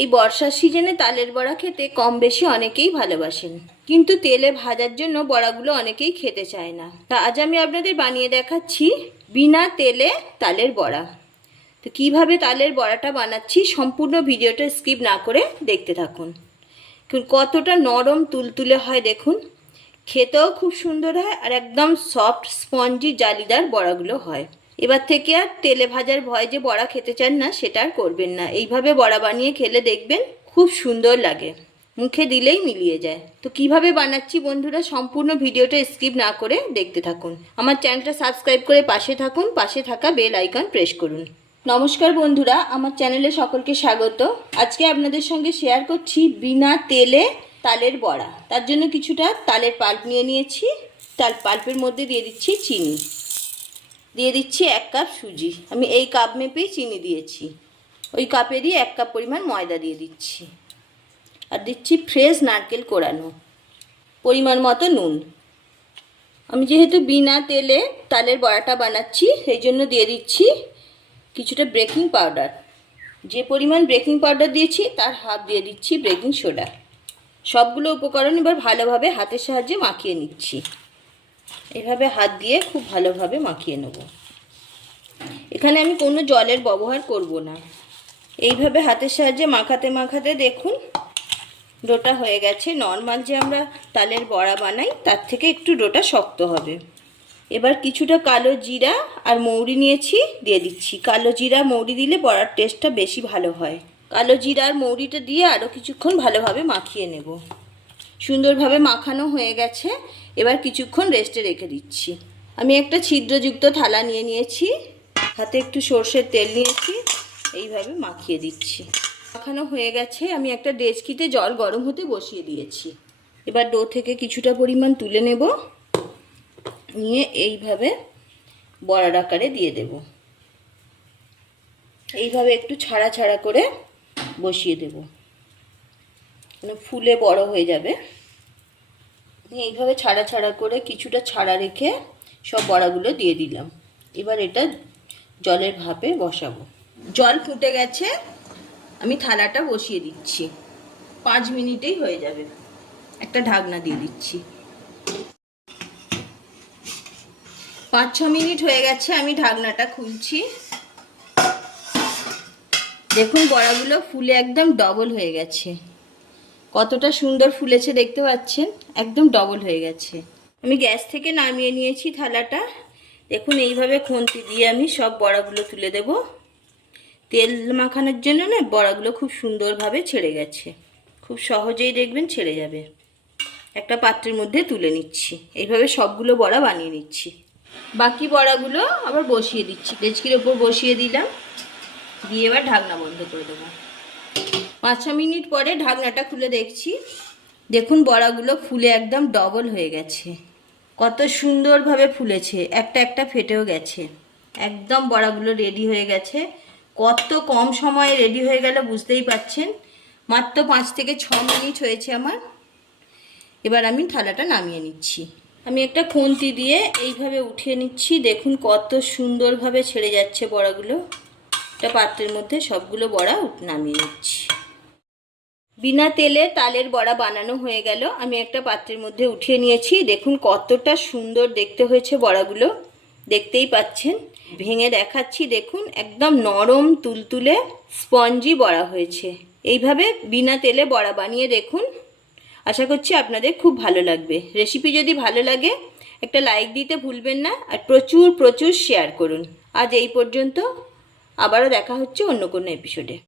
এই বর্ষার সিজনে তালের বড়া খেতে কম বেশি অনেকেই ভালোবাসেন, কিন্তু তেলে ভাজার জন্য বড়াগুলো অনেকেই খেতে চায় না। তা আজ আমি আপনাদের বানিয়ে দেখাচ্ছি বিনা তেলে তালের বড়া। তো কীভাবে তালের বড়াটা বানাচ্ছি সম্পূর্ণ ভিডিওটা স্কিপ না করে দেখতে থাকুন। কতটা নরম তুলতুলে হয় দেখুন, খেতেও খুব সুন্দর হয় আর একদম সফট স্পঞ্জি জালিদার বড়াগুলো হয়। এবার থেকে আর তেলে ভাজার ভয় যে বড়া খেতে চান না সেটা আর করবেন না। এইভাবে বড়া বানিয়ে খেলে দেখবেন খুব সুন্দর লাগে, মুখে দিলেই মিলিয়ে যায়। তো কিভাবে বানাচ্ছি বন্ধুরা সম্পূর্ণ ভিডিওটা স্কিপ না করে দেখতে থাকুন। আমার চ্যানেলটা সাবস্ক্রাইব করে পাশে থাকুন, পাশে থাকা বেল আইকন প্রেস করুন। নমস্কার বন্ধুরা, আমার চ্যানেলে সকলকে স্বাগত। আজকে আপনাদের সঙ্গে শেয়ার করছি বিনা তেলে তালের বড়া। তার জন্য কিছুটা তালের পাল্প নিয়ে নিয়েছি। তাল পাল্পের মধ্যে দিয়ে দিচ্ছি চিনি, দিয়ে দিচ্ছি 1 কাপ সুজি। আমি এই কাপ মেপেই চিনি দিয়েছি। ওই কাপেরই 1 কাপ পরিমাণ ময়দা দিয়ে দিচ্ছি, আর দিচ্ছি ফ্রেশ নারকেল কোড়ানো, পরিমাণ মতো নুন। আমি যেহেতু বিনা তেলে তালের বড়াটা বানাচ্ছি সেই জন্য দিয়ে দিচ্ছি কিছুটা বেকিং পাউডার। যে পরিমাণ বেকিং পাউডার দিয়েছি তার হাফ দিয়ে দিচ্ছি বেকিং সোডা। সবগুলো উপকরণ এবার ভালোভাবে হাতের সাহায্যে মাখিয়ে নিচ্ছি। এভাবে হাত দিয়ে খুব ভালোভাবে মাখিয়ে নেব। এখানে আমি কোনো জলের ব্যবহার করব না। এইভাবে হাতের সাহায্যে মাখাতে মাখাতে দেখুন ডোটা হয়ে গেছে। নর্মাল যে আমরা তালের বড়া বানাই তার থেকে একটু ডোটা শক্ত হবে। এবার কিছুটা কালো জিরা আর মৌরি নিয়েছি, দিয়ে দিচ্ছি। কালো জিরা মৌরি দিলে বড়ার টেস্টটা বেশি ভালো হয়। কালো জিরা আর মৌরিটা দিয়ে আরও কিছুক্ষণ ভালোভাবে মাখিয়ে নেব। সুন্দরভাবে মাখানো হয়ে গেছে। এবার কিছুক্ষণ রেস্টে রেখে দিচ্ছি। আমি একটা ছিদ্রযুক্ত থালা নিয়ে নিয়েছি, হাতে একটু সর্ষের তেল নিয়েছি, এইভাবে মাখিয়ে দিচ্ছি। মাখানো হয়ে গেছে। আমি একটা ডেচকিতে জল গরম হতে বসিয়ে দিয়েছি। এবার ডো থেকে কিছুটা পরিমাণ তুলে নেব, নিয়ে এইভাবে বড়ার আকারে দিয়ে দেব। এইভাবে একটু ছাড়া ছাড়া করে বসিয়ে দেব, মানে ফুলে বড় হয়ে যাবে। এইভাবে ছাড়া ছাড়া করে কিছুটা ছাড়া রেখে সব বড়াগুলো দিয়ে দিলাম। এবার এটা জলের ভাপে বসাবো। জল ফুটে গেছে, আমি থালাটা বসিয়ে দিচ্ছি। 5 মিনিটেই হয়ে যাবে। একটা ঢাকনা দিয়ে দিচ্ছি। 5-6 মিনিট হয়ে গেছে, আমি ঢাকনাটা খুলছি। দেখুন বড়াগুলো ফুলে একদম ডবল হয়ে গেছে। কতটা সুন্দর ফুলেছে দেখতে পাচ্ছেন, একদম ডবল হয়ে গেছে। আমি গ্যাস থেকে নামিয়ে নিয়েছি থালাটা। দেখুন এইভাবে খুন্তি দিয়ে আমি সব বড়াগুলো তুলে দেব। তেল মাখানোর জন্য না বড়াগুলো খুব সুন্দরভাবে ছেড়ে গেছে, খুব সহজেই দেখবেন ছেড়ে যাবে। একটা পাত্রের মধ্যে তুলে নিচ্ছি। এইভাবে সবগুলো বড়া বানিয়ে নিচ্ছি। বাকি বড়াগুলো আবার বসিয়ে দিচ্ছি। ডেচকির ওপর বসিয়ে দিলাম, দিয়ে এবার ঢাকনা বন্ধ করে দেবো। 5-6 মিনিট পরে ঢাকনাটা খুলে দেখছি। দেখুন বড়াগুলো ফুলে একদম ডবল হয়ে গেছে। কত সুন্দরভাবে ফুলেছে, একটা একটা ফেটেও গেছে। একদম বড়াগুলো রেডি হয়ে গেছে। কত কম সময়ে রেডি হয়ে গেল বুঝতেই পাচ্ছেন। মাত্র 5 থেকে 6 মিনিট হয়েছে আমার। এবার আমি থালাটা নামিয়ে নিচ্ছি। আমি একটা খুন্তি দিয়ে এইভাবে উঠিয়ে নিচ্ছি। দেখুন কত সুন্দরভাবে ছেড়ে যাচ্ছে বড়াগুলো। একটা পাত্রের মধ্যে সবগুলো বড়া নামিয়ে নিচ্ছি। বিনা তেলে তালের বড়া বানানো হয়ে গেল। আমি একটা পাত্রের মধ্যে উঠিয়ে নিয়েছি। দেখুন কতটা সুন্দর দেখতে হয়েছে বড়াগুলো, দেখতেই পাচ্ছেন। ভেঙে দেখাচ্ছি, দেখুন একদম নরম তুলতুলে স্পঞ্জি বড়া হয়েছে। এইভাবে বিনা তেলে বড়া বানিয়ে দেখুন, আশা করছি আপনাদের খুব ভালো লাগবে। রেসিপি যদি ভালো লাগে একটা লাইক দিতে ভুলবেন না, আর প্রচুর প্রচুর শেয়ার করুন। আজ এই পর্যন্ত, আবারও দেখা হচ্ছে অন্য কোনো এপিসোডে।